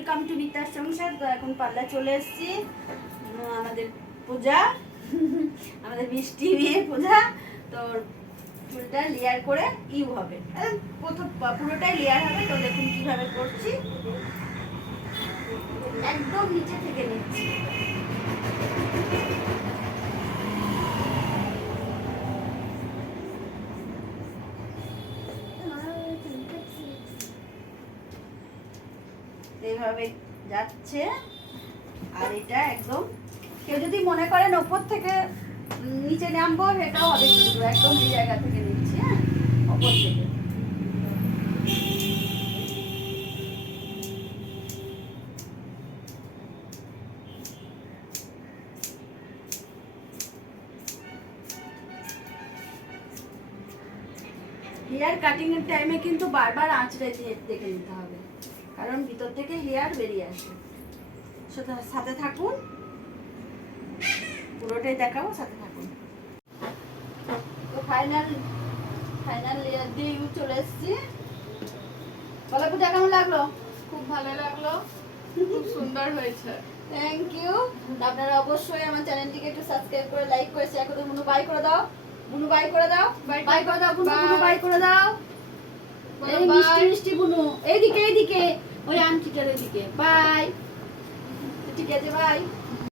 Welcome to মিতার সংসার তো এখন পাল্লা চলে এসেছি। আমাদের পূজা। আমাদের মিষ্টি মেয়ে পূজা। তোর চুলটা লেয়ার করে ইউ হবে। প্রথম, পুরোটাই লেয়ার হবে। তো দেখুন কীভাবে করছি। একদম নিচে থেকে নিচ্ছি এইভাবে যাচ্ছে। আর এটা একদম, কেউ যদি মনে করেন ওপর থেকে নিচে নামবো, সেটাও হবে কিন্তু একদম এই জায়গা থেকে নিচ্ছি হ্যাঁ ওপর থেকে। হেয়ার কাটিং এর টাইমে কিন্তু বারবার আঁচড়ে দিয়ে দেখে নিতে হবে। কারণ ভিতর থেকে হেয়ার বেরিয়ে আসে। সাথে- থাকুন। পুরোটাই দেখাবো সাথে থাকুন। তো ফাইনাল ফাইনাল লেয়ার দিয়ে ইউ চলে এসেছি। বলো পূজা কেমন লাগল? খুব ভালো লাগল। খুব সুন্দর হয়েছে। থ্যাংক ইউ আপনারা অবশ্যই আমার চ্যানেলটিকে একটু সাবস্ক্রাইব করে লাইক করে শেয়ার করে বুনু বাই করে দাও। বুনু বাই করে দাও। বাই করে দাও বুনু বাই করে দাও। এই মিষ্টি মিষ্টি বুনু এইদিকে এইদিকে। ওই আংটিটার দিকে বাই ঠিক আছে বাই